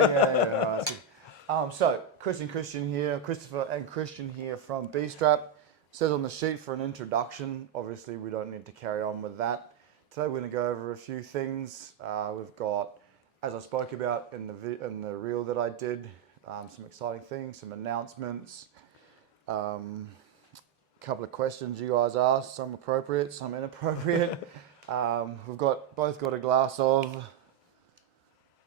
Yeah. I see. So Christopher and Christian here from Bstrap. Says on the sheet for an introduction. Obviously, we don't need to carry on with that. Today, we're going to go over a few things. We've got, as I spoke about in the reel that I did, some exciting things, some announcements, a couple of questions you guys asked, some appropriate, some inappropriate. We've both got a glass of.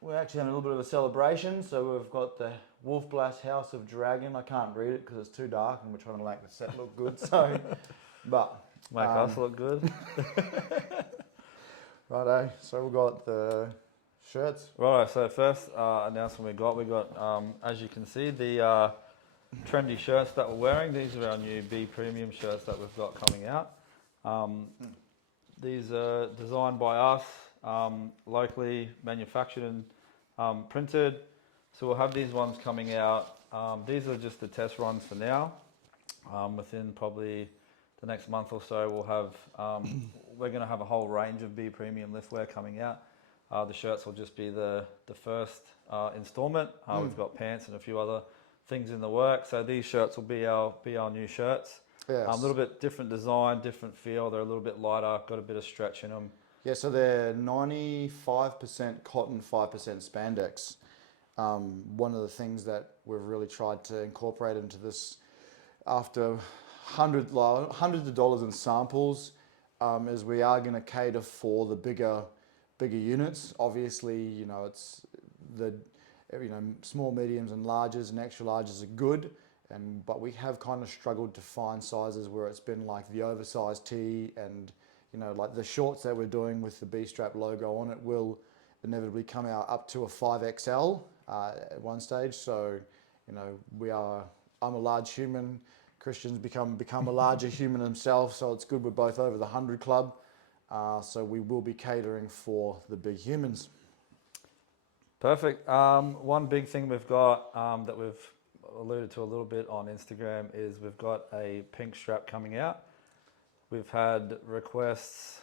We're actually having a little bit of a celebration, so we've got the Wolf Blast House of Dragon. I can't read it because it's too dark and we're trying to make the set look good. Make us look good. Righto, so we've got the shirts. Right, so first announcement we got, as you can see, the trendy shirts that we're wearing. These are our new B Premium shirts that we've got coming out. These are designed by us, locally manufactured and printed. So we'll have these ones coming out. These are just the test runs for now. Within probably the next month or so, we'll have we're going to have a whole range of B Premium liftwear coming out. The shirts will just be the first installment. We've got pants and a few other things in the work. So these shirts will be our new shirts. Yes. A little bit different design, different feel. They're a little bit lighter, got a bit of stretch in them. Yeah, so they're 95% cotton, 5% spandex. One of the things that we've really tried to incorporate into this, after hundreds of dollars in samples, is we are going to cater for the bigger units. Obviously, it's the small, mediums, and larges and extra larges are good. But we have kind of struggled to find sizes where it's been like the oversized tee and like the shorts that we're doing with the Bstrap logo on it will inevitably come out up to a 5XL at one stage. So I'm a large human. Christian's become a larger human himself. So it's good we're both over the 100 club. So we will be catering for the big humans. Perfect. One big thing we've got that we've alluded to a little bit on Instagram is we've got a pink strap coming out. We've had requests,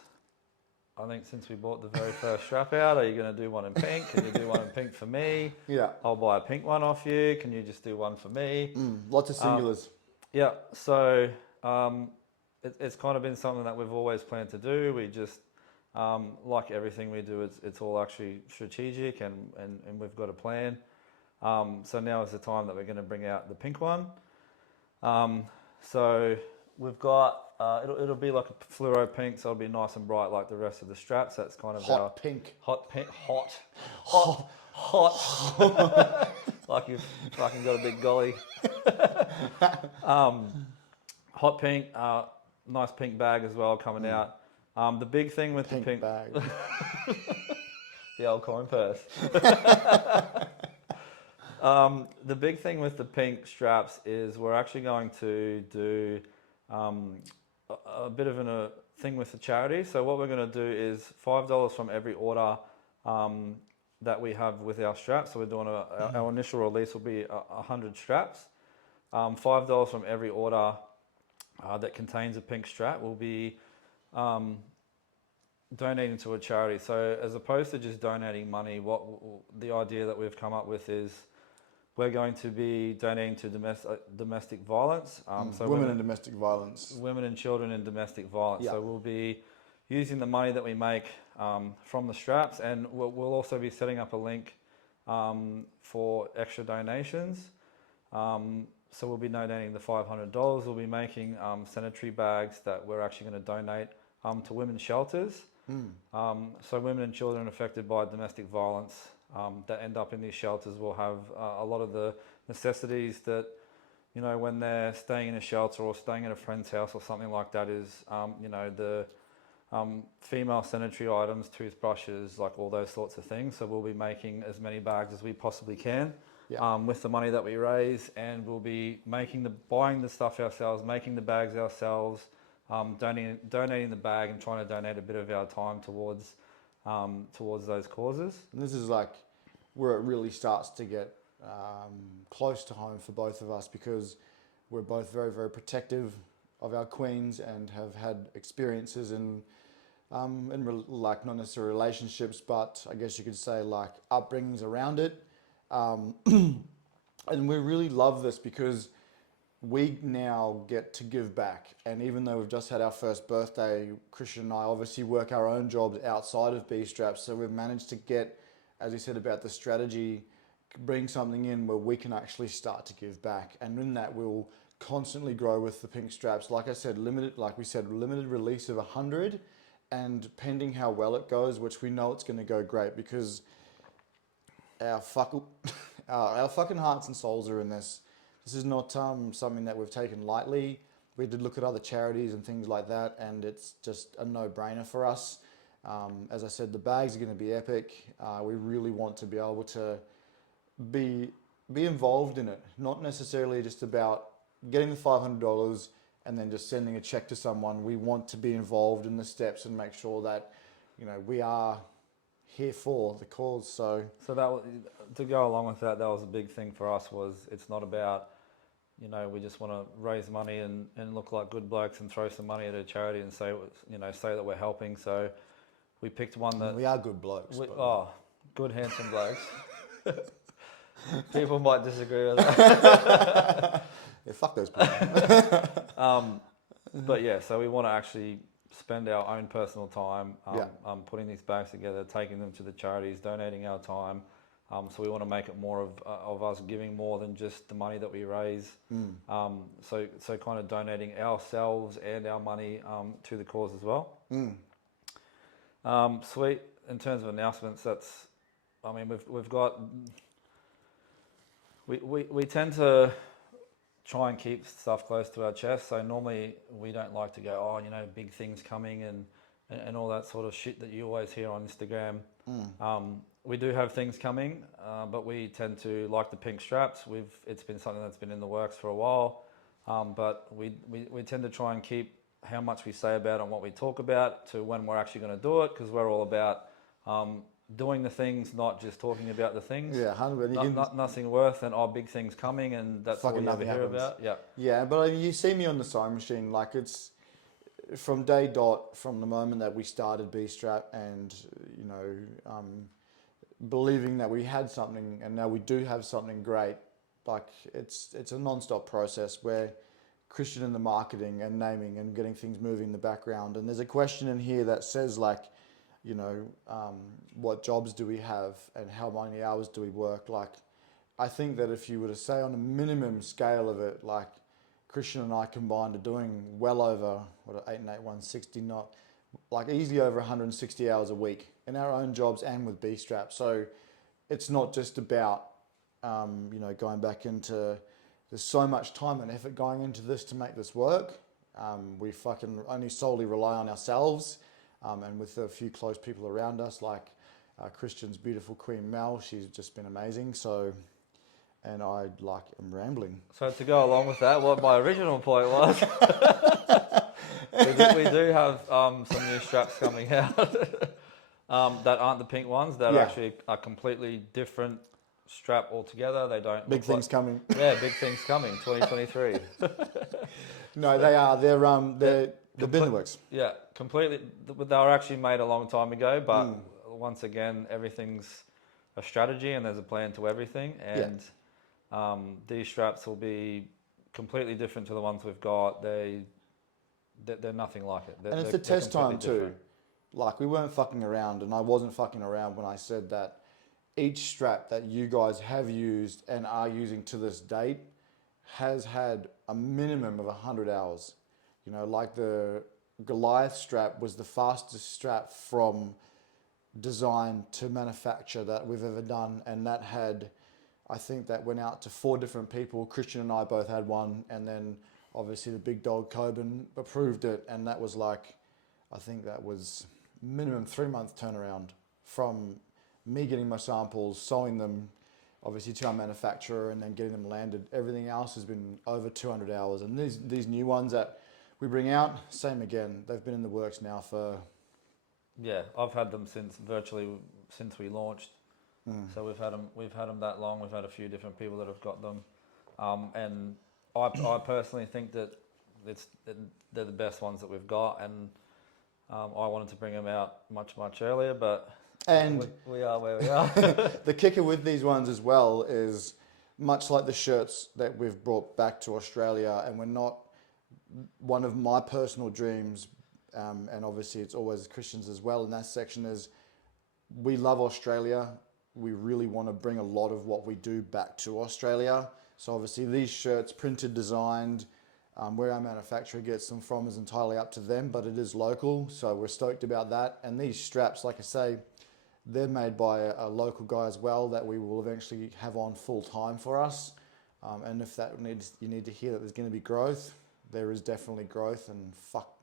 I think, since we bought the very first strap out. Are you going to do one in pink? Can you do one in pink for me? Yeah. I'll buy a pink one off you. Can you just do one for me? Lots of singulars. Yeah. So it's kind of been something that we've always planned to do. We just, like everything we do, it's all actually strategic and we've got a plan. So now is the time that we're going to bring out the pink one. So we've got, it'll be like a fluoro pink, so it'll be nice and bright like the rest of the straps. That's kind of Hot pink. Hot. Like you've fucking got a big golly. Hot pink, nice pink bag as well coming out. The big thing with the pink bag. The old coin purse. The big thing with the pink straps is we're actually going to do a bit of a thing with the charity. So what we're going to do is $5 from every order that we have with our straps. So we're doing our initial release will be 100 straps. $5 from every order that contains a pink strap will be donating to a charity. So as opposed to just donating money, the idea that we've come up with is we're going to be donating to domestic violence. So women and domestic violence. Women and children in domestic violence. Yeah. So we'll be using the money that we make from the straps, and we'll also be setting up a link for extra donations. So we'll be donating the $500. We'll be making sanitary bags that we're actually going to donate to women's shelters. So women and children affected by domestic violence that end up in these shelters will have a lot of the necessities that, when they're staying in a shelter or staying at a friend's house or something like that is, the female sanitary items, toothbrushes, like all those sorts of things. So we'll be making as many bags as we possibly can with the money that we raise, and we'll be buying the stuff ourselves, making the bags ourselves, donating the bag and trying to donate a bit of our time towards those causes. And this is like where it really starts to get close to home for both of us, because we're both very, very protective of our queens and have had experiences in like not necessarily relationships, but I guess you could say like upbringings around it. Um, and we really love this because we now get to give back. And even though we've just had our first birthday, Christian and I obviously work our own jobs outside of Bstrap. So we've managed to get, as you said about the strategy, bring something in where we can actually start to give back. And in that, we'll constantly grow with the pink straps. Like I said, limited release of 100. And pending how well it goes, which we know it's going to go great because our our fucking hearts and souls are in this. This is not something that we've taken lightly. We did look at other charities and things like that, and it's just a no-brainer for us. As I said, the bags are going to be epic. We really want to be able to be involved in it, not necessarily just about getting the $500 and then just sending a check to someone. We want to be involved in the steps and make sure that, we are here for the cause. So to go along with that, that was a big thing for us. Was it's not about, we just want to raise money and look like good blokes and throw some money at a charity and say that we're helping. So we picked one that we are good blokes. Good handsome blokes. People might disagree with that. Yeah, fuck those people. But yeah, so we want to actually spend our own personal time putting these bags together, taking them to the charities, donating our time. So we want to make it more of us giving more than just the money that we raise. So kind of donating ourselves and our money to the cause as well. Sweet. In terms of announcements, we've got. We tend to try and keep stuff close to our chest. So normally we don't like to go, big things coming and all that sort of shit that you always hear on Instagram. We do have things coming, but we tend to like the pink straps. It's been something that's been in the works for a while, but we tend to try and keep how much we say about it and what we talk about to when we're actually going to do it, because we're all about doing the things, not just talking about the things. Yeah, 100%. Nothing worse than big things coming, and that's all you ever hear about. Yeah. Yeah, but you see me on the sewing machine, like it's from day dot, from the moment that we started Bstrap, and believing that we had something, and now we do have something great. Like it's a non-stop process where Christian in the marketing and naming and getting things moving in the background. And there's a question in here that says what jobs do we have and how many hours do we work? Like, I think that if you were to say on a minimum scale of it, like Christian and I combined are doing well over 8 and 8, 160, not like easily over 160 hours a week in our own jobs and with Bstrap. So it's not just about going back into. There's so much time and effort going into this to make this work. We fucking only solely rely on ourselves. And with a few close people around us, like Christian's beautiful Queen Mel, she's just been amazing. So, and I'm rambling. So to go along with that, what my original point was, we do have some new straps coming out that aren't the pink ones. That actually are completely different strap altogether. They don't. Big things coming. Yeah, big things coming. 2023. No, they are. They've been in the works. Yeah, completely. They were actually made a long time ago, but once again, everything's a strategy and there's a plan to everything. And these straps will be completely different to the ones we've got. They're nothing like it. And it's a test time too. Like, we weren't fucking around, and I wasn't fucking around when I said that each strap that you guys have used and are using to this date has had a minimum of 100 hours. Like the Goliath strap was the fastest strap from design to manufacture that we've ever done. And that I think that went out to 4 different people. Christian and I both had one. And then obviously the big dog Coben approved it. And that was I think that was minimum 3-month turnaround from me getting my samples, sewing them, obviously to our manufacturer, and then getting them landed. Everything else has been over 200 hours. And these new ones that we bring out, same again. They've been in the works now for. Yeah, I've had them since we launched. So we've had them that long. We've had a few different people that have got them, and I personally think that they're the best ones that we've got. And I wanted to bring them out much earlier, but And we are where we are. the kicker with these ones as well is much like the shirts that we've brought back to Australia, and we're not, one of my personal dreams, and obviously it's always Christians as well in that section, is we love Australia. We really want to bring a lot of what we do back to Australia. So obviously these shirts, printed, designed, where our manufacturer gets them from is entirely up to them, but it is local. So we're stoked about that. And these straps, like I say, they're made by a local guy as well that we will eventually have on full time for us. And if that needs, you need to hear that there's going to be growth, there is definitely growth. And fuck,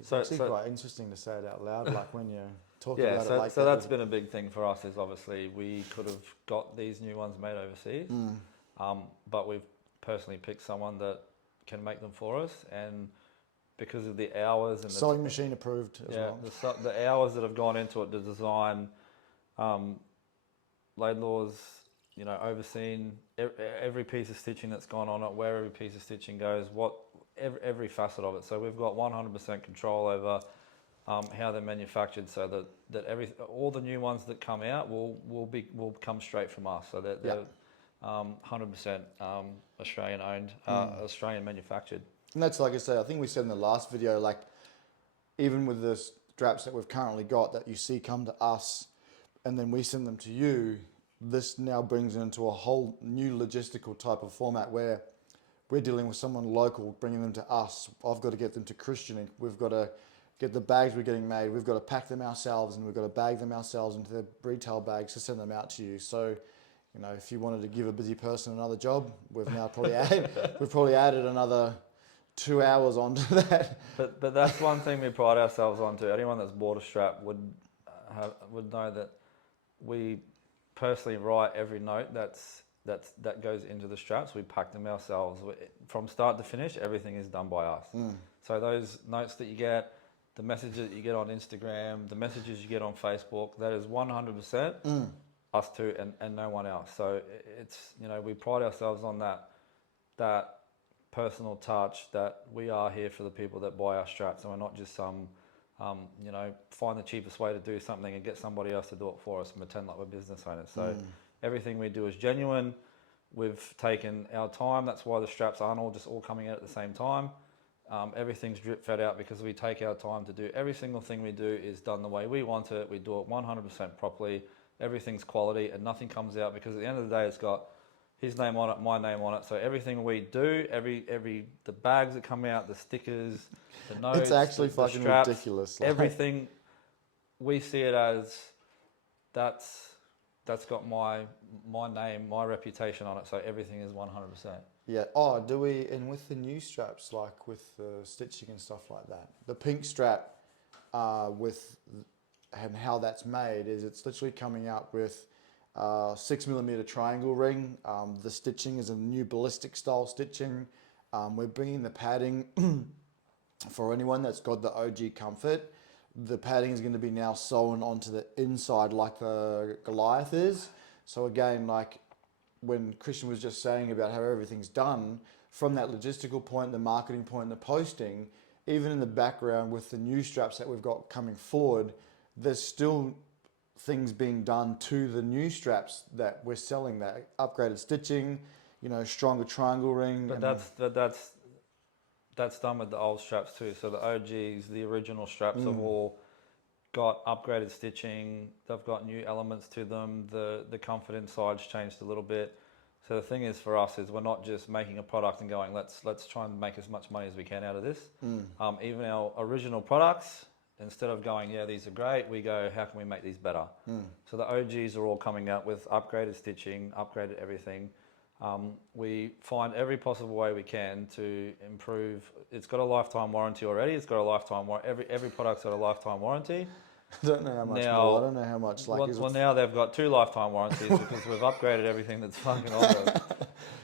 it's actually quite interesting to say it out loud, like when you talk about it like that. So that's been a big thing for us, is obviously we could have got these new ones made overseas, but we've personally picked someone that can make them for us, and because of the hours and sewing machine approved as well. The hours that have gone into it, the design, Laidlaw's, overseen every piece of stitching that's gone on it, where every piece of stitching goes, every facet of it. So we've got 100% control over how they're manufactured, so that all the new ones that come out will come straight from us. So they're 100% Australian owned, Australian manufactured. And that's, like I say, I think we said in the last video, like even with the straps that we've currently got that you see come to us and then we send them to you, this now brings it into a whole new logistical type of format where we're dealing with someone local, bringing them to us. I've got to get them to Christian. We've got to get the bags we're getting made. We've got to pack them ourselves, and we've got to bag them ourselves into the retail bags to send them out to you. So, if you wanted to give a busy person another job, we've now probably added another 2 hours onto that. But that's one thing we pride ourselves on too. Anyone that's bought a strap would know that we personally write every note that goes into the straps. We pack them ourselves. From start to finish, everything is done by us. So those notes that you get, the messages that you get on Instagram, the messages you get on Facebook, that is 100% us two and no one else. So it's, we pride ourselves on that personal touch, that we are here for the people that buy our straps, and we're not just some find the cheapest way to do something and get somebody else to do it for us and pretend like we're business owners. So everything we do is genuine. We've taken our time. That's why the straps aren't all coming out at the same time. Everything's drip fed out because we take our time to do every single thing we do is done the way we want it. We do it 100% properly. Everything's quality, and nothing comes out, because at the end of the day, it's got his name on it, my name on it. So everything we do, the bags that come out, the stickers, the notes, it's actually the fucking straps, ridiculous. Everything, we see it as that's got my name, my reputation on it. So everything is 100%. Yeah. Oh, do we? And with the new straps, like with the stitching and stuff like that, the pink strap, and how that's made is it's literally coming out with 6mm triangle ring. The stitching is a new ballistic style stitching. We're bringing the padding for anyone that's got the OG Comfort. The padding is going to be now sewn onto the inside like the Goliath is. So again, like when Christian was just saying about how everything's done, from that logistical point, the marketing point, the posting, even in the background with the new straps that we've got coming forward, there's still things being done to the new straps that we're selling, that upgraded stitching, stronger triangle ring. But that's done with the old straps too. So the OGs, the original straps have all got upgraded stitching. They've got new elements to them. The comfort inside's changed a little bit. So the thing is for us is we're not just making a product and going, let's try and make as much money as we can out of this. Even our original products, instead of going, yeah, these are great, we go, how can we make these better? So the OGs are all coming out with upgraded stitching, upgraded everything. We find every possible way we can to improve. It's got a lifetime warranty already. It's got a lifetime every product's got a lifetime warranty. I don't know how much more. I don't know how much. Now they've got 2 lifetime warranties because we've upgraded everything that's fucking on it.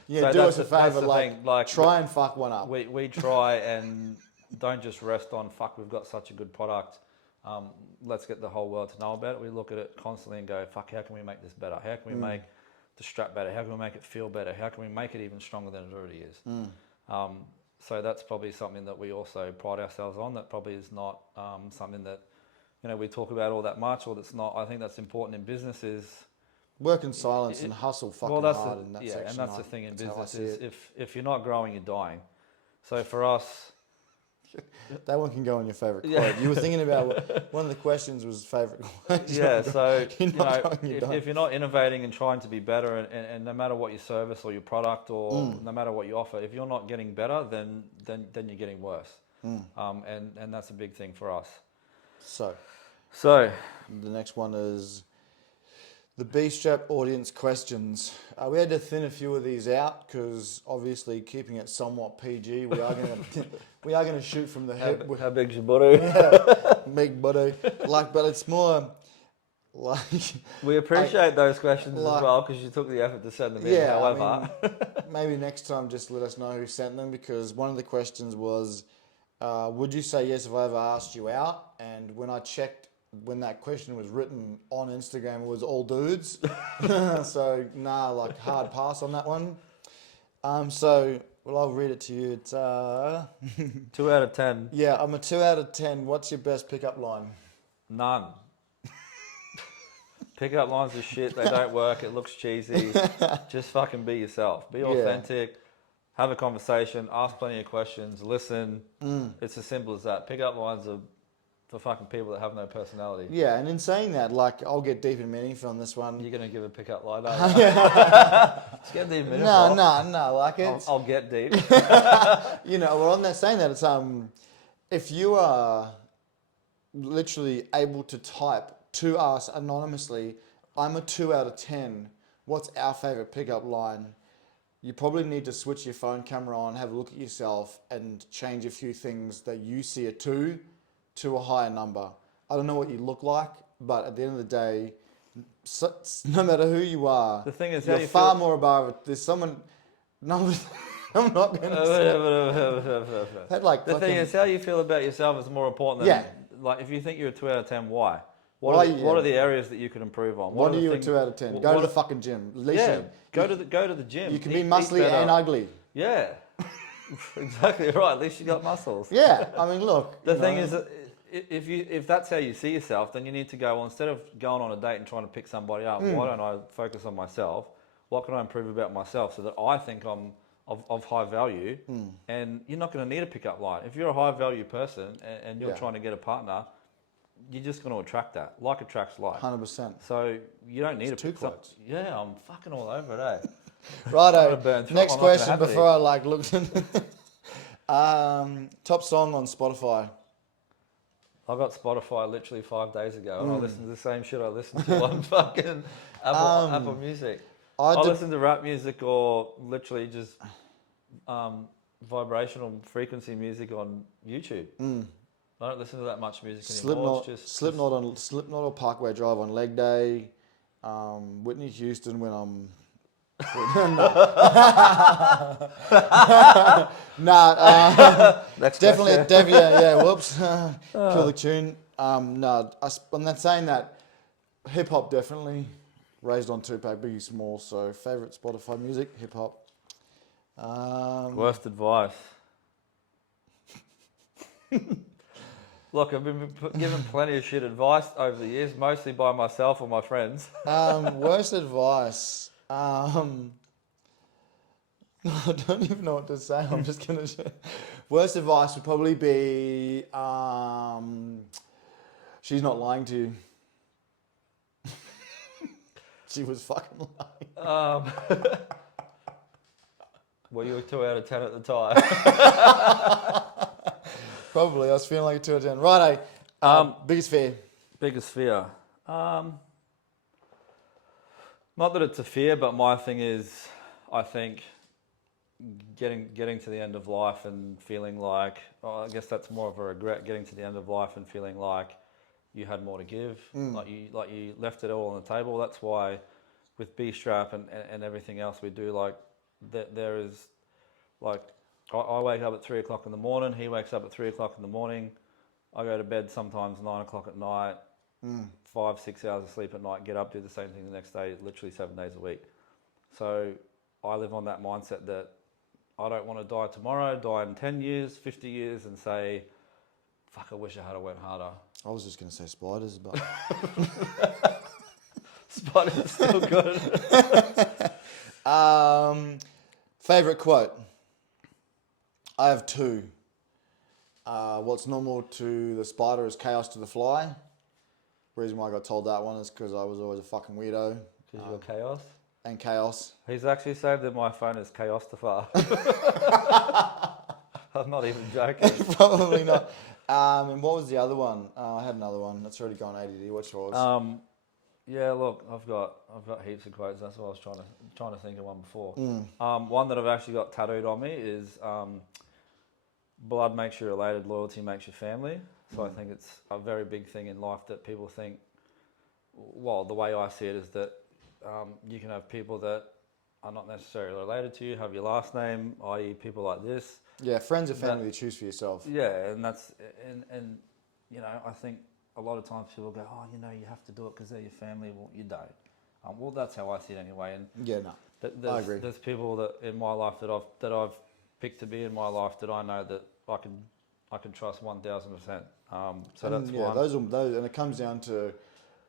Yeah, so do us a favour, try and fuck one up. We try and don't just rest on, fuck, we've got such a good product. Let's get the whole world to know about it. We look at it constantly and go, fuck, how can we make this better? How can we make the strap better? How can we make it feel better? How can we make it even stronger than it already is? So that's probably something that we also pride ourselves on. That probably is not something that we talk about all that much, or that's not. I think that's important in business is Work in silence it, and hustle fucking well, that's hard the, in that yeah, section. and that's the thing in That's how I business see is it. if you're not growing, you're dying. So for us, That one can go on your favourite quote. yeah, You were thinking about one of the questions was favourite quote. yeah. So You're not going, you're done. if you're not innovating and trying to be better, and no matter what your service or your product or no matter what you offer, if you're not getting better, then you're getting worse. And that's a big thing for us. So So the next one is the Bstrap audience questions. We had to thin a few of these out because obviously keeping it somewhat PG, we are going to shoot from the hip. how big's your body? Big buddy, but it's more like We appreciate those questions as like- well because you took the effort to send them in. yeah. However, I mean, maybe next time just let us know who sent them because one of the questions was, would you say yes if I ever asked you out? And when I checked. When that question was written on Instagram, it was all dudes. So, like hard pass on that one. I'll read it to you. It's 2 out of 10, yeah, I'm a 2 out of 10. What's your best pickup line? none. Pickup lines are shit. They don't work. It looks cheesy. Just fucking be yourself. Be authentic. Have a conversation. Ask plenty of questions. Listen. It's as simple as that. Pickup lines are for fucking people that have no personality. Yeah, and in saying that, like, I'll get deep in meaningful on this one. You're gonna give a pickup line, aren't you? Let's get deep in No, like it's... I'll get deep. We're on that saying that it's if you are literally able to type to us anonymously, I'm a 2 out of 10. What's our favorite pickup line? You probably need to switch your phone camera on, have a look at yourself, and change a few things that you see a 2 to a higher number. I don't know what you look like, but at the end of the day, no matter who you are, The thing is, you're how you far feel... more above it. There's someone. No, I'm not going to say. That like The thing is, how you feel about yourself is more important than like if you think you're a 2 out of 10, why? What are the areas that you could improve on? What are you a 2 out of 10? Go to the fucking gym. At least go to the gym. You can be muscly and ugly. Yeah, exactly right. At least you got muscles. Yeah, I mean, look. The thing is, if that's how you see yourself, then you need to go, well, instead of going on a date and trying to pick somebody up, why don't I focus on myself? What can I improve about myself so that I think I'm of high value? And you're not going to need a pickup line. If you're a high value person and you're trying to get a partner, you're just going to attract that. Like attracts like. 100%. So you don't need It's 2 quotes. Yeah, I'm fucking all over it, eh? Righto. Next question before I looked. Top song on Spotify. I got Spotify literally 5 days ago, and I listened to the same shit I listened to on fucking Apple Music. I listen to rap music or literally just vibrational frequency music on YouTube. I don't listen to that much music anymore. Slipknot or Parkway Drive on leg day. Whitney Houston when I'm. Definitely, yeah. Whoops, kill the tune. On that saying that, hip hop definitely raised on Tupac, Biggie Smalls. So favorite Spotify music, hip hop. Worst advice. Look, I've been given plenty of shit advice over the years, mostly by myself or my friends. Worst advice. I don't even know what to say. I'm just gonna. Worst advice would probably be, she's not lying to you. She was fucking lying. Well, you were 2 out of 10 at the time. Probably. I was feeling like a 2 out of 10. Righto. Biggest fear. Biggest fear. Not that it's a fear, but my thing is, I think getting to the end of life and feeling like, I guess that's more of a regret. Getting to the end of life and feeling like you had more to give, like you left it all on the table. That's why, with Bstrap and everything else we do, like there is, like I wake up at 3 o'clock in the morning. He wakes up at 3 o'clock in the morning. I go to bed sometimes 9 o'clock at night. 5-6 hours of sleep at night. Get up, do the same thing the next day. Literally 7 days a week. So I live on that mindset that I don't want to die tomorrow, die in 10 years, 50 years, and say, Fuck, I wish I had went harder. I was just going to say spiders, but Spiders are still good. favorite quote. I have two. What's normal to the spider is chaos to the fly. Reason why I got told that one is because I was always a fucking weirdo. Because you're chaos. And chaos. He's actually saved in my phone as Chaostafar. I'm not even joking. Probably not. And what was the other one? I had another one. That's already gone ADD. What's yours? Yeah, look, I've got heaps of quotes. That's what I was trying to think of one before. One that I've actually got tattooed on me is blood makes you related, loyalty makes you family. So I think it's a very big thing in life that people think. Well, the way I see it is that you can have people that are not necessarily related to you, have your last name, i.e. people like this. Yeah, friends or family you choose for yourself. Yeah, and that's and you know, I think a lot of times people go, oh, you know, you have to do it because they're your family. Well, you don't. Well, that's how I see it anyway. And yeah, no, I agree. There's people that in my life that I've picked to be in my life that I know that I can trust 1,000%. So and that's yeah, one. those, and it comes down to,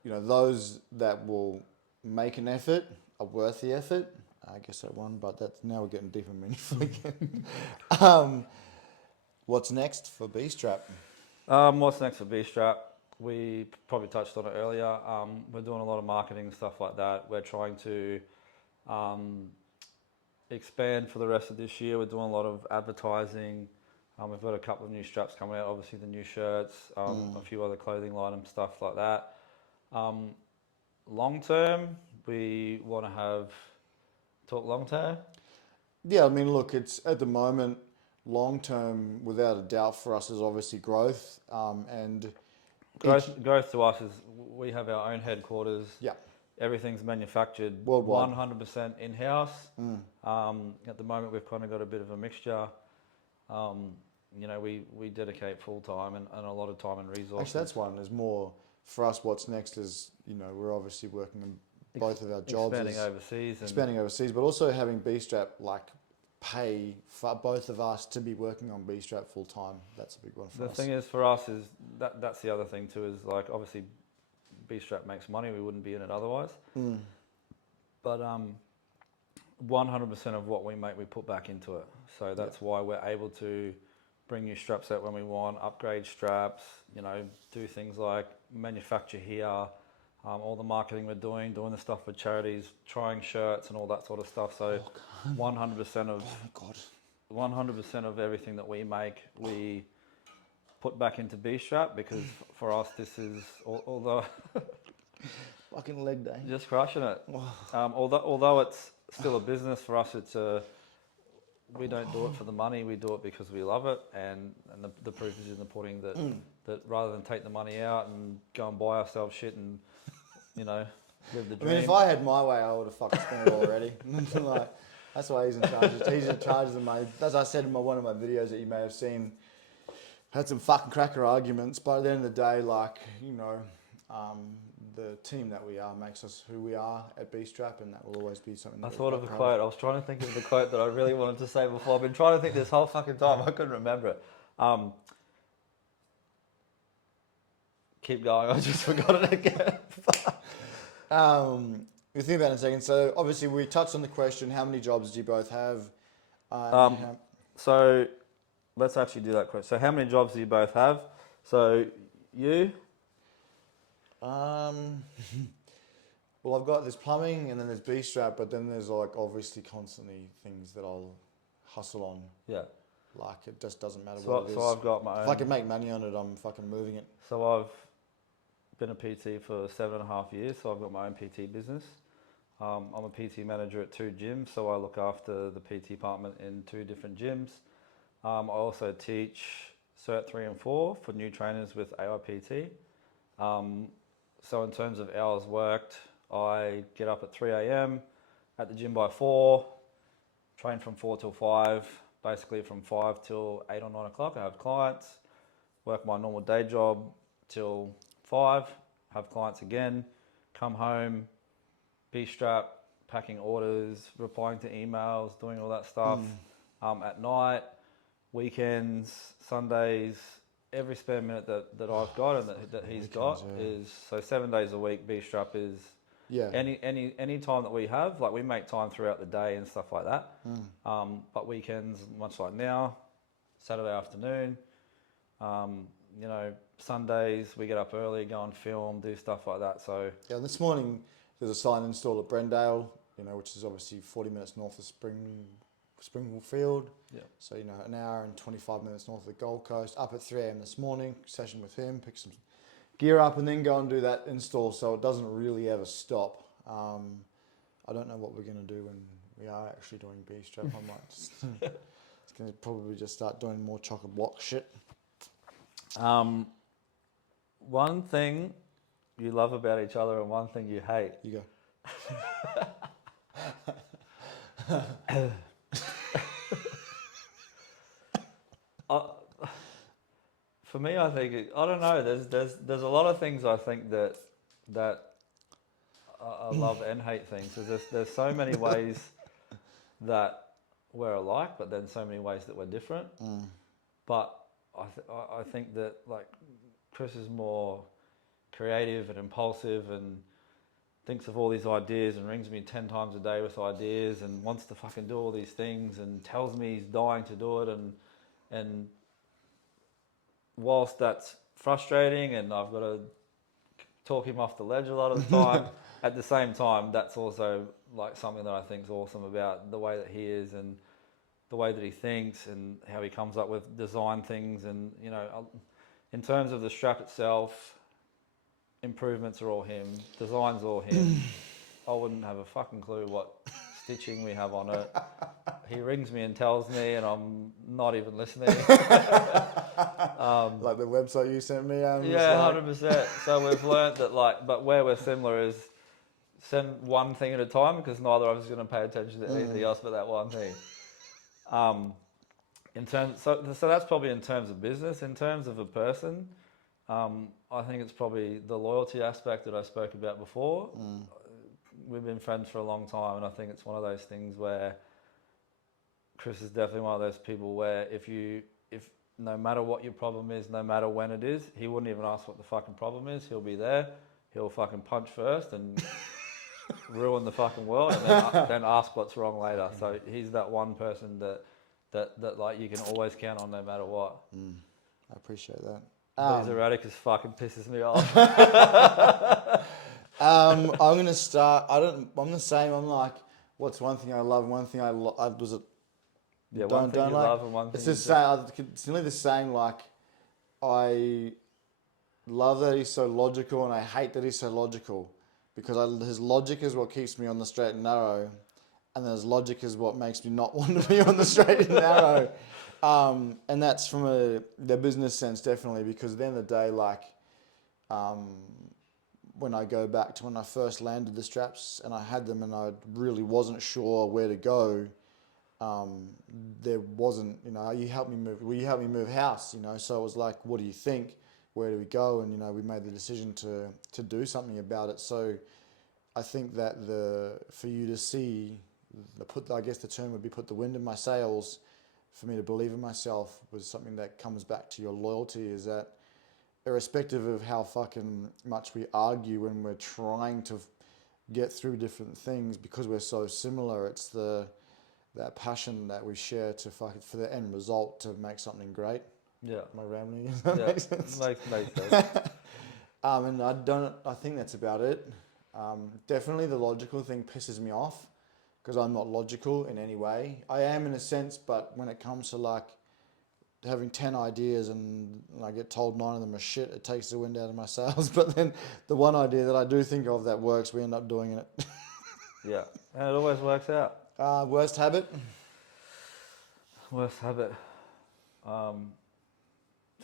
you know, those that will make an effort are worth the effort. I guess that one, but that's now we're getting deeper meaningful again. What's next for Bstrap? What's next for Bstrap? We probably touched on it earlier. We're doing a lot of marketing and stuff like that. We're trying to expand for the rest of this year. We're doing a lot of advertising. We've got a couple of new straps coming out, obviously the new shirts, a few other clothing items, stuff like that. Long term, we want to talk long term. Yeah, I mean, look, it's at the moment, long term, without a doubt for us is obviously growth. And Growth to us is we have our own headquarters. yeah, Everything's manufactured worldwide, 100% in-house. At the moment, we've kind of got a bit of a mixture. You know, we dedicate full time and a lot of time and resources. Actually, that's one. There's more for us. What's next is, you know, we're obviously working on both of our jobs, expanding overseas, but also having Bstrap like pay for both of us to be working on Bstrap full time. That's a big one for us. The thing is for us is that's the other thing too, is like obviously Bstrap makes money, we wouldn't be in it otherwise. But 100% of what we make we put back into it. So that's why we're able to bring new straps out when we want, upgrade straps, you know, do things like manufacture here, all the marketing we're doing the stuff for charities, trying shirts and all that sort of stuff. So 100% of 100% of everything that we make, we put back into Bstrap, because for us this is although Fucking leg day. just crushing it. Although it's still a business for us, it's we don't do it for the money, we do it because we love it, and the proof is in the pudding that rather than take the money out and go and buy ourselves shit and, you know, live the dream. I mean, if I had my way, I would have fucking spent it already. Like, that's why he's in charge. He's in charge of the money. As I said in one of my videos that you may have seen, had some fucking cracker arguments, but at the end of the day, like, you know, the team that we are makes us who we are at Bstrap, and that will always be something. I thought of a quote. I was trying to think of the quote that I really wanted to say before. I've been trying to think this whole fucking time. I couldn't remember it. Keep going. I just forgot it again. You think about it in a second. So obviously we touched on the question: how many jobs do you both have? So let's actually do that question. So how many jobs do you both have? So you? Well, I've got this plumbing, and then there's Bstrap, but then there's like obviously constantly things that I'll hustle on. Yeah. Like, it just doesn't matter what it is. So I've got my own. If I can make money on it, I'm fucking moving it. So I've been a PT for 7.5 years, so I've got my own PT business. I'm a PT manager at 2 gyms, so I look after the PT department in 2 different gyms. I also teach Cert 3 and 4 for new trainers with AIPT. So in terms of hours worked, I get up at 3 a.m, at the gym by 4, train from 4 till 5, basically from 5 till 8 or 9 o'clock. I have clients, work my normal day job till 5, have clients again, come home, Bstrap, packing orders, replying to emails, doing all that stuff. At night, weekends, Sundays, every spare minute that I've got and that he's got is so 7 days a week. Bstrap is any time that we have, like we make time throughout the day and stuff like that. But weekends, much like now, Saturday afternoon, you know, Sundays we get up early, go and film, do stuff like that. So this morning there's a sign installed at Brendale, you know, which is obviously 40 minutes north of Springfield. Yeah. So, you know, an hour and 25 minutes north of the Gold Coast. Up at 3 a.m. this morning, session with him, pick some gear up and then go and do that install, so it doesn't really ever stop. I don't know what we're going to do when we are actually doing Bstrap. I might just, it's going to probably just start doing more chocolate block shit. One thing you love about each other and one thing you hate. You go. For me, I think I don't know. There's a lot of things I think that I love and hate things. There's so many ways that we're alike, but then so many ways that we're different. But I think that like Chris is more creative and impulsive and thinks of all these ideas and rings me 10 times a day with ideas and wants to fucking do all these things and tells me he's dying to do it and whilst that's frustrating and I've got to talk him off the ledge a lot of the time, at the same time that's also like something that I think is awesome about the way that he is and the way that he thinks and how he comes up with design things. And you know, in terms of the strap itself, improvements are all him, designs all him. I wouldn't have a fucking clue what stitching we have on it. He rings me and tells me and I'm not even listening. Like the website you sent me. Yeah, 100%. So we've learnt that but where we're similar is send one thing at a time because neither of us is going to pay attention to anything else but that one thing. So that's probably in terms of business. In terms of a person, I think it's probably the loyalty aspect that I spoke about before. We've been friends for a long time, and I think it's one of those things where Chris is definitely one of those people where if no matter what your problem is, no matter when it is, he wouldn't even ask what the fucking problem is. He'll be there. He'll fucking punch first and ruin the fucking world, and then ask what's wrong later. So he's that one person that like you can always count on no matter what. I appreciate that. But he's erratic as fucking pisses me off. I'm gonna start. I'm the same. I'm like, what's one thing I love? One thing I was it. Yeah, one thing you like, love and one thing it's the same. It's nearly the same. Like, I love that he's so logical, and I hate that he's so logical, because his logic is what keeps me on the straight and narrow, and his logic is what makes me not want to be on the straight and narrow. And that's from the business sense, definitely, because at the end of the day, like, when I go back to when I first landed the straps and I had them and I really wasn't sure where to go, there wasn't, you know, will you help me move house, you know? So it was like, what do you think? Where do we go? And, you know, we made the decision to do something about it. So I think that for you to see, I guess the term would be put the wind in my sails, for me to believe in myself was something that comes back to your loyalty, is that irrespective of how fucking much we argue when we're trying to get through different things, because we're so similar, it's that passion that we share for the end result to make something great. Yeah. Am I rambling? Does that make sense? Makes sense. And I think that's about it. Definitely the logical thing pisses me off, because I'm not logical in any way. I am in a sense, but when it comes to like having 10 ideas and I get told 9 of them are shit, it takes the wind out of my sails. But then the one idea that I do think of that works, we end up doing it. Yeah, and it always works out. Worst habit? Worst habit.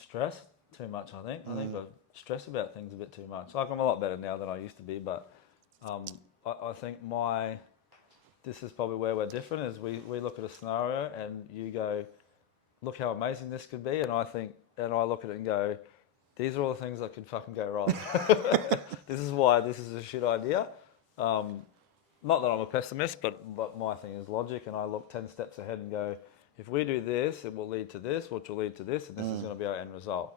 Stress too much, I think. I think I stress about things a bit too much. Like, I'm a lot better now than I used to be, but I think this is probably where we're different, is we look at a scenario and you go, look how amazing this could be, and I look at it and go, these are all the things that could fucking go wrong. This is why this is a shit idea. Not that I'm a pessimist, but my thing is logic, and I look 10 steps ahead and go, if we do this, it will lead to this, which will lead to this, and this is going to be our end result.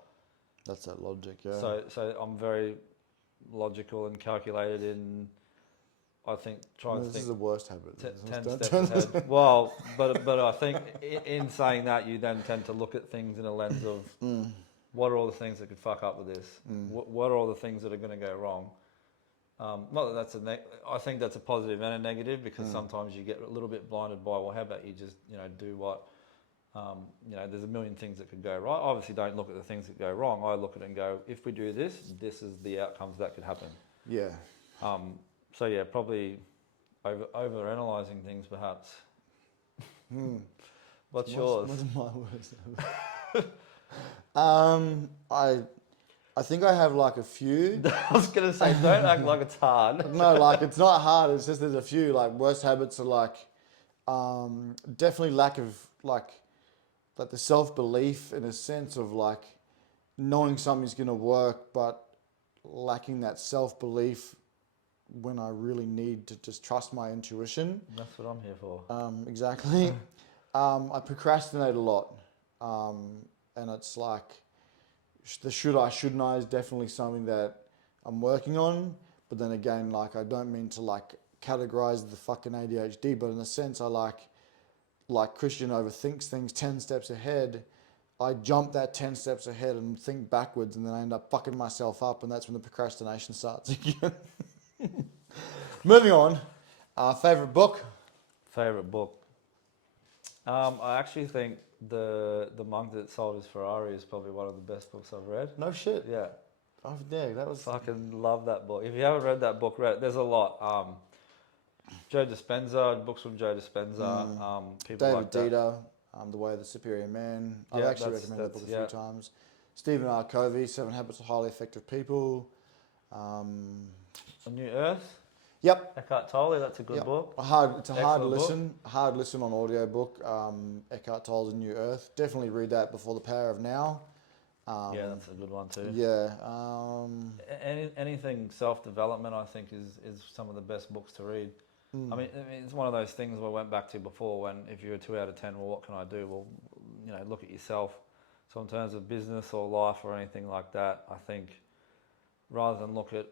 That's that logic, yeah. So I'm very logical and calculated in, I think, trying to This think is the worst habit. 10 Don't- steps don't- ahead. Well, but I think in saying that, you then tend to look at things in a lens of what are all the things that could fuck up with this? What are all the things that are going to go wrong? Not that that's I think that's a positive and a negative, because sometimes you get a little bit blinded by, well, how about you just, do what, there's a million things that could go right. Obviously, don't look at the things that go wrong. I look at it and go, if we do this, this is the outcomes that could happen. Yeah. So yeah, probably over analysing things perhaps. What's yours? What's my worst habit? I think I have like a few. I was gonna say, don't act like it's hard. No, like it's not hard. It's just there's a few like worst habits are like definitely lack of like the self belief in a sense of like knowing something's gonna work, but lacking that self belief when I really need to just trust my intuition. That's what I'm here for. Exactly. I procrastinate a lot, and it's like the shouldn't I is definitely something that I'm working on. But then again, like I don't mean to like categorize the fucking ADHD, but in a sense, I like Christian overthinks things 10 steps ahead. I jump that 10 steps ahead and think backwards, and then I end up fucking myself up, and that's when the procrastination starts again. Moving on. Favorite book? Favorite book. I actually think the Monk That Sold His Ferrari is probably one of the best books I've read. No shit. Yeah. Oh, yeah, that was... Fucking love that book. If you haven't read that book, there's a lot. Joe Dispenza, books from Joe Dispenza. People David like that. Dieter, The Way of the Superior Man. I've Yeah, actually recommended that book a few times. Stephen R. Covey, 7 Habits of Highly Effective People. A New Earth. Yep. Eckhart Tolle, that's a good book. It's a hard listen. Hard listen on audiobook. Eckhart Tolle's A New Earth. Definitely read that before The Power of Now. Yeah, that's a good one too. Yeah. Anything self-development, I think, is some of the best books to read. I mean, it's one of those things we went back to before when if you're a 2 out of 10, well, what can I do? Well, look at yourself. So in terms of business or life or anything like that, I think rather than look at,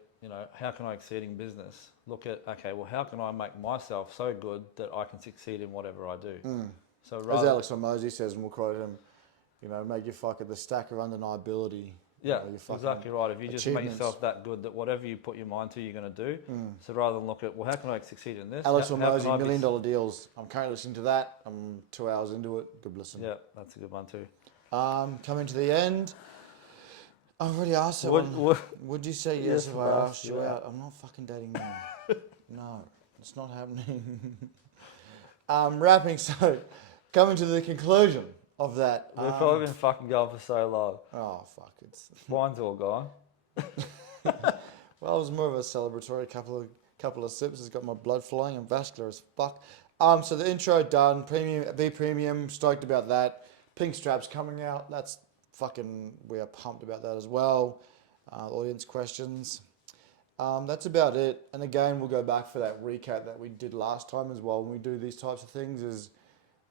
how can I succeed in business? Look at, okay, well, how can I make myself so good that I can succeed in whatever I do? So as Alex Hormozy says, and we'll quote him, make your fuck at the stack of undeniability. Yeah, exactly right. If you just make yourself that good that whatever you put your mind to, you're going to do. So rather than look at, well, how can I succeed in this? Alex Hormozy, $1 Million Deals. I'm currently listening to that. I'm 2 hours into it. Good listen. Yeah, that's a good one too. Coming to the end. I've already asked that one. Would you say yes if I asked you out? I'm not fucking dating men. No, it's not happening. Coming to the conclusion of that. We've probably been fucking going for so long. Oh, fuck. Wine's all gone. Well, it was more of a celebratory couple of sips. It's got my blood flowing. I'm vascular as fuck. So the intro done. Premium. Stoked about that. Pink Strap's coming out. That's fucking, we are pumped about that as well. Audience questions. That's about it. And again, we'll go back for that recap that we did last time as well. When we do these types of things, is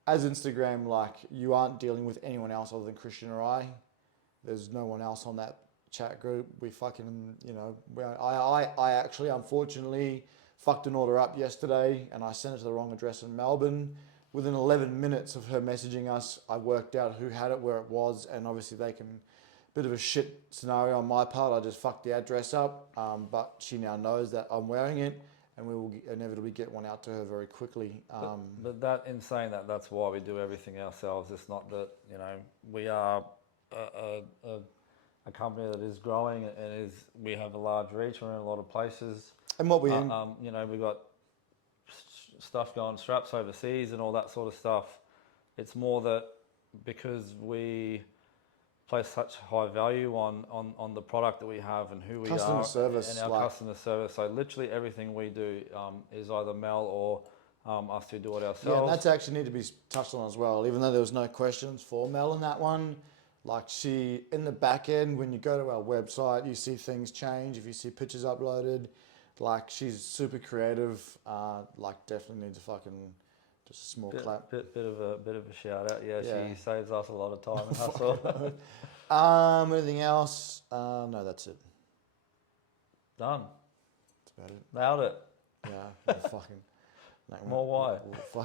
as Instagram, like you aren't dealing with anyone else other than Christian or I. There's no one else on that chat group. We fucking, I actually unfortunately fucked an order up yesterday, and I sent it to the wrong address in Melbourne. Within 11 minutes of her messaging us, I worked out who had it, where it was, and obviously bit of a shit scenario on my part. I just fucked the address up, but she now knows that I'm wearing it, and we will inevitably get one out to her very quickly. But that, in saying that, that's why we do everything ourselves. It's not that, we are a company that is growing and we have a large reach. We're in a lot of places. And what we, we've got stuff going, straps overseas and all that sort of stuff. It's more that because we place such high value on the product that we have and who we customer are service, and our customer service. So literally everything we do is either Mel or us who do it ourselves. Yeah, and that's actually need to be touched on as well. Even though there was no questions for Mel in that one, like she, in the back end, when you go to our website, you see things change. If you see pictures uploaded, like she's super creative. Like definitely needs a fucking Just a small clap. Bit of a shout out. Yeah, Yeah. she saves us a lot of time and hustle. Anything else? No, that's it. Done. That's about it. Nailed it. Yeah. We'll fucking. More why? We'll